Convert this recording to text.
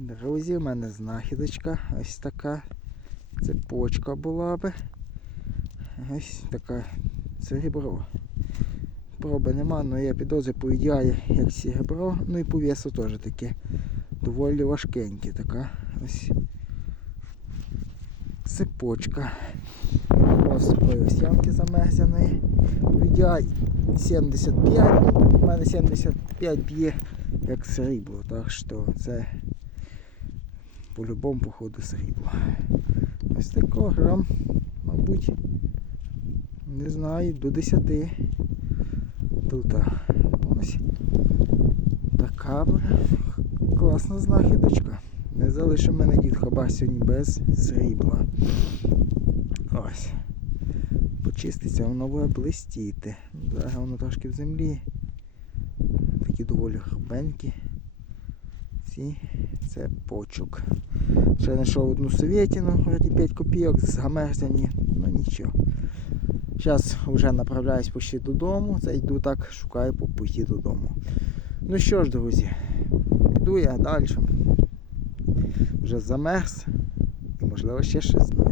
Друзі, в мене знахідочка ось така. Цепочка була би. Ось така серебро. Проби нема, але я підозрюю поїдяє як серебро. Ну і по весу теж таке. Доволі важкеньке така. Ось цепочка. Ось ось ямки замерзаної. Віддяй 75, ну, у мене 75 б'є як срібло, так що це по-любому походу срібло. Ось такого грам, мабуть, не знаю, до 10. Тут ось така класна знахідочка. Не залишив мене дід хабар сьогодні без срібла. Ось. Почиститься, воно буде блистіти. Зараз воно трошки в землі. Такі доволі хрупенькі. Ці це почок. Ще знайшов одну совєтіну, вроді 5 копійок, згамерзані, ну нічого. Зараз вже направляюсь почти додому. Це йду так, шукаю по путі додому. Ну що ж, друзі, йду я далі. Вже замерз і можливо ще щось знайду.